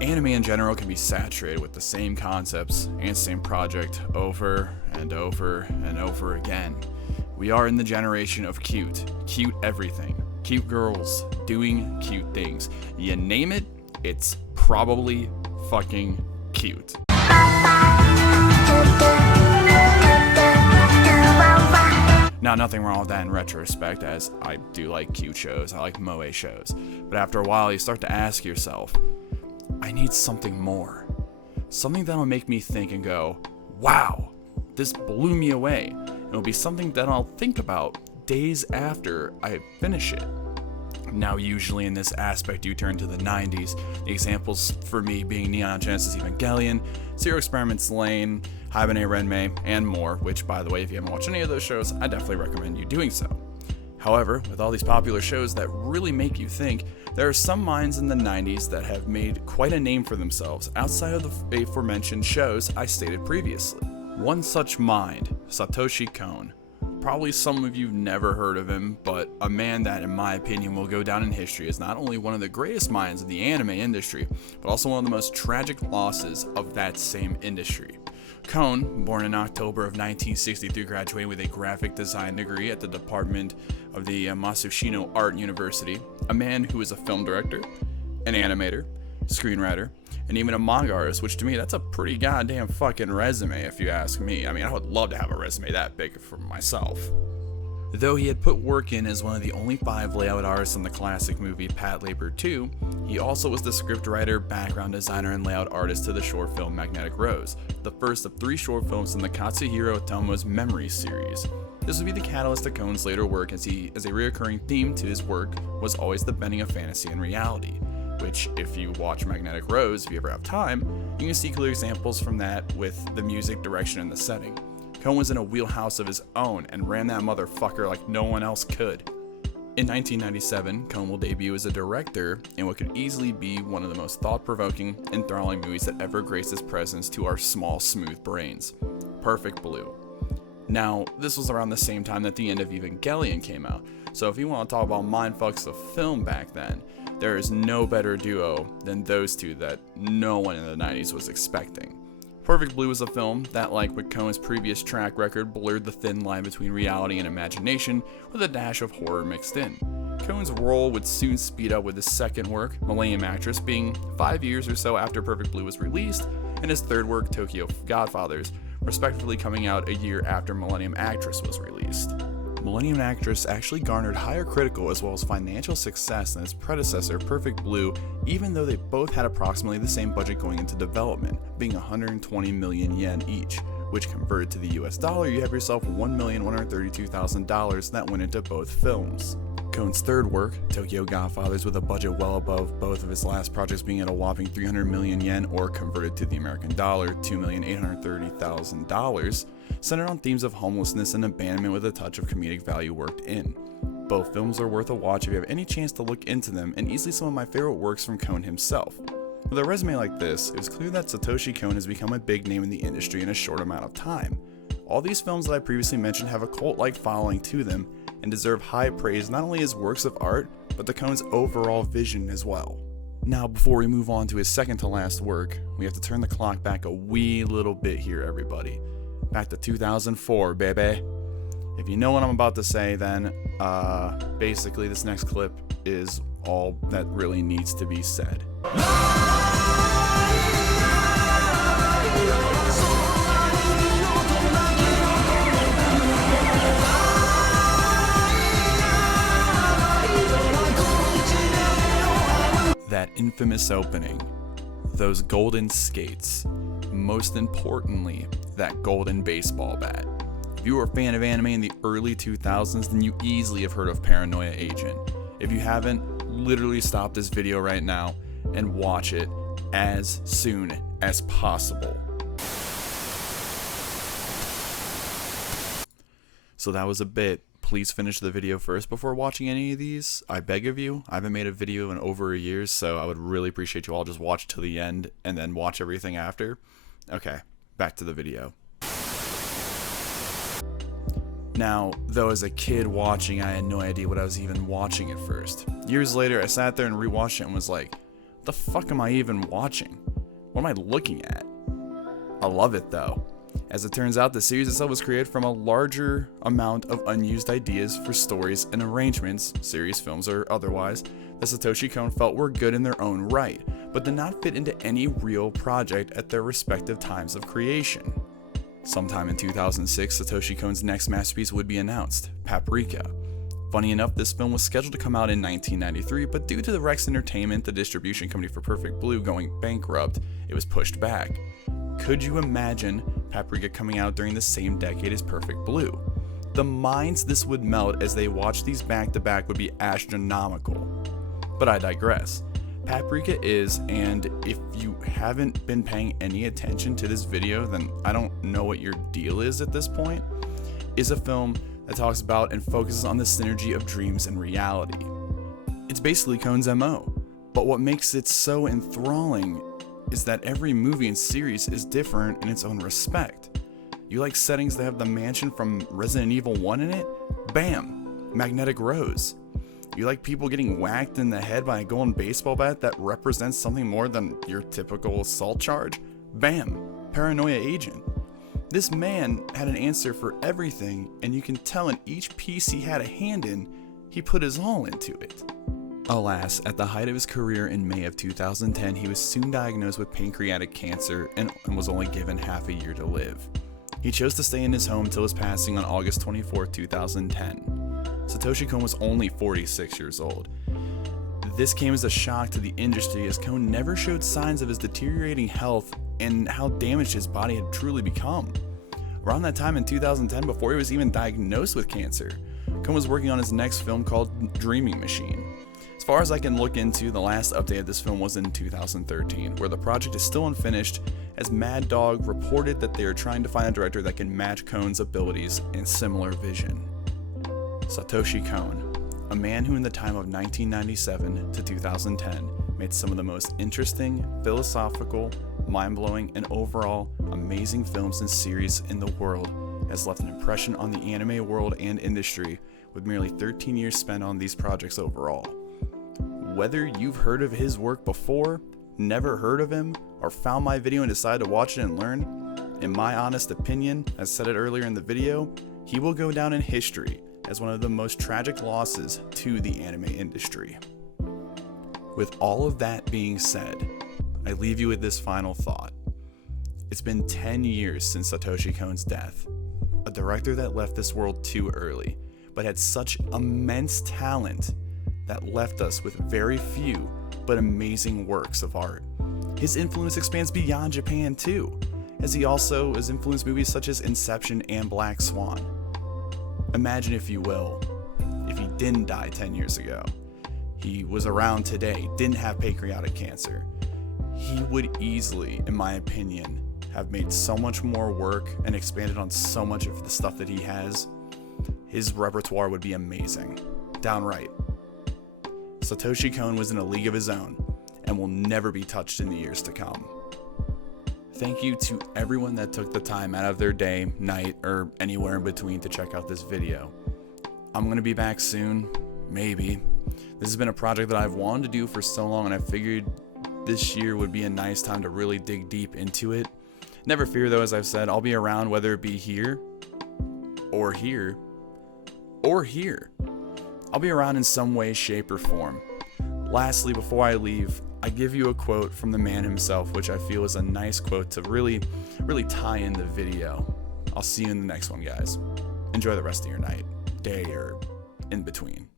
Anime in general can be saturated with the same concepts and same project over and over and over again. We are in the generation of cute everything. Cute girls doing cute things. You name it, it's probably fucking cute. Now, nothing wrong with that in retrospect, as I do like cute shows, I like moe shows. But after a while, you start to ask yourself, I need something more. Something that'll make me think and go, wow, this blew me away. It'll be something that I'll think about days after I finish it. Now, usually in this aspect, you turn to the 90s. The examples for me being Neon Genesis Evangelion, Zero Experiments Lane, Hibernate Renmei, and more, which, by the way, if you haven't watched any of those shows, I definitely recommend you doing so. However, with all these popular shows that really make you think, there are some minds in the 90s that have made quite a name for themselves outside of the aforementioned shows I stated previously. One such mind, Satoshi Kon. Probably some of you've never heard of him, but a man that, in my opinion, will go down in history as not only one of the greatest minds of the anime industry, but also one of the most tragic losses of that same industry. Kon, born in October of 1963, graduated with a graphic design degree at the Department of the Matsushino Art University, a man who is a film director, an animator, screenwriter, and even a manga artist, which to me, that's a pretty goddamn fucking resume if you ask me. I mean, I would love to have a resume that big for myself. Though he had put work in as one of the only 5 layout artists in the classic movie Patlabor 2, he also was the scriptwriter, background designer, and layout artist to the short film Magnetic Rose, the first of 3 short films in the Katsuhiro Otomo's Memories series. This would be the catalyst to Kon's later work, as a reoccurring theme to his work was always the bending of fantasy and reality, which, if you watch Magnetic Rose, if you ever have time, you can see clear examples from that with the music, direction, and the setting. Kon was in a wheelhouse of his own and ran that motherfucker like no one else could. In 1997, Kon will debut as a director in what could easily be one of the most thought-provoking, enthralling movies that ever graced his presence to our small, smooth brains. Perfect Blue. Now, this was around the same time that the end of Evangelion came out, so if you want to talk about mindfucks of film back then, there is no better duo than those two that no one in the 90s was expecting. Perfect Blue is a film that, like with Kon's previous track record, blurred the thin line between reality and imagination with a dash of horror mixed in. Kon's role would soon speed up with his second work, Millennium Actress, being 5 years or so after Perfect Blue was released, and his third work, Tokyo Godfathers, respectively coming out a year after Millennium Actress was released. Millennium Actress actually garnered higher critical as well as financial success than its predecessor, Perfect Blue, even though they both had approximately the same budget going into development, being 120 million yen each, which converted to the US dollar, you have yourself $1,132,000 that went into both films. Kon's third work, Tokyo Godfathers, with a budget well above both of his last projects being at a whopping 300 million yen, or converted to the American dollar, $2,830,000, centered on themes of homelessness and abandonment with a touch of comedic value worked in. Both films are worth a watch if you have any chance to look into them, and easily some of my favorite works from Kon himself. With a resume like this, it was clear that Satoshi Kon has become a big name in the industry in a short amount of time. All these films that I previously mentioned have a cult-like following to them, and deserve high praise not only as works of art, but the Kon's overall vision as well. Now, before we move on to his second to last work, we have to turn the clock back a wee little bit here, everybody. Back to 2004, baby. If you know what I'm about to say, then basically this next clip is all that really needs to be said. That infamous opening, those golden skates, most importantly, that golden baseball bat. If you were a fan of anime in the early 2000s, then you easily have heard of Paranoia Agent. If you haven't, literally stop this video right now and watch it as soon as possible. So that was a bit. Please finish the video first before watching any of these. I beg of you. I haven't made a video in over a year, so I would really appreciate you all just watch till the end and then watch everything after. Okay, back to the video. Now, though as a kid watching, I had no idea what I was even watching at first. Years later, I sat there and rewatched it and was like, what the fuck am I even watching? What am I looking at? I love it though. As it turns out, the series itself was created from a larger amount of unused ideas for stories and arrangements, series, films, or otherwise, that Satoshi Kon felt were good in their own right, but did not fit into any real project at their respective times of creation. Sometime in 2006, Satoshi Kon's next masterpiece would be announced, Paprika. Funny enough, this film was scheduled to come out in 1993, but due to the Rex Entertainment, the distribution company for Perfect Blue, going bankrupt, it was pushed back. Could you imagine Paprika coming out during the same decade as Perfect Blue? The minds this would melt as they watched these back to back would be astronomical. But I digress. Paprika is, and if you haven't been paying any attention to this video, then I don't know what your deal is at this point, is a film that talks about and focuses on the synergy of dreams and reality. It's basically Kon's MO, but what makes it so enthralling is that every movie and series is different in its own respect. You like settings that have the mansion from Resident Evil 1 in it? Bam! Magnetic Rose. You like people getting whacked in the head by a golden baseball bat that represents something more than your typical assault charge? Bam! Paranoia Agent. This man had an answer for everything, and you can tell in each piece he had a hand in, he put his all into it. Alas, at the height of his career in May of 2010, he was soon diagnosed with pancreatic cancer and was only given half a year to live. He chose to stay in his home until his passing on August 24, 2010. Satoshi Kon was only 46 years old. This came as a shock to the industry, as Kon never showed signs of his deteriorating health and how damaged his body had truly become. Around that time in 2010, before he was even diagnosed with cancer, Kon was working on his next film called Dreaming Machine. As far as I can look into, the last update of this film was in 2013, where the project is still unfinished, as Mad Dog reported that they are trying to find a director that can match Kon's abilities and similar vision. Satoshi Kon, a man who in the time of 1997 to 2010 made some of the most interesting, philosophical, mind-blowing, and overall amazing films and series in the world, has left an impression on the anime world and industry with nearly 13 years spent on these projects overall. Whether you've heard of his work before, never heard of him, or found my video and decided to watch it and learn, in my honest opinion, as said it earlier in the video, he will go down in history as one of the most tragic losses to the anime industry. With all of that being said, I leave you with this final thought. It's been 10 years since Satoshi Kon's death, a director that left this world too early, but had such immense talent that left us with very few but amazing works of art. His influence expands beyond Japan too, as he also has influenced movies such as Inception and Black Swan. Imagine, if you will, if he didn't die 10 years ago, he was around today, didn't have pancreatic cancer, he would easily, in my opinion, have made so much more work and expanded on so much of the stuff that he has. His repertoire would be amazing. Downright. Satoshi Kon was in a league of his own and will never be touched in the years to come. Thank you to everyone that took the time out of their day, night, or anywhere in between to check out this video. I'm going to be back soon, maybe. This has been a project that I've wanted to do for so long, and I figured this year would be a nice time to really dig deep into it. Never fear though, as I've said, I'll be around, whether it be here, or here, or here. I'll be around in some way, shape, or form. Lastly, before I leave, I give you a quote from the man himself, which I feel is a nice quote to really tie in the video. I'll see you in the next one, guys. Enjoy the rest of your night, day, or in between.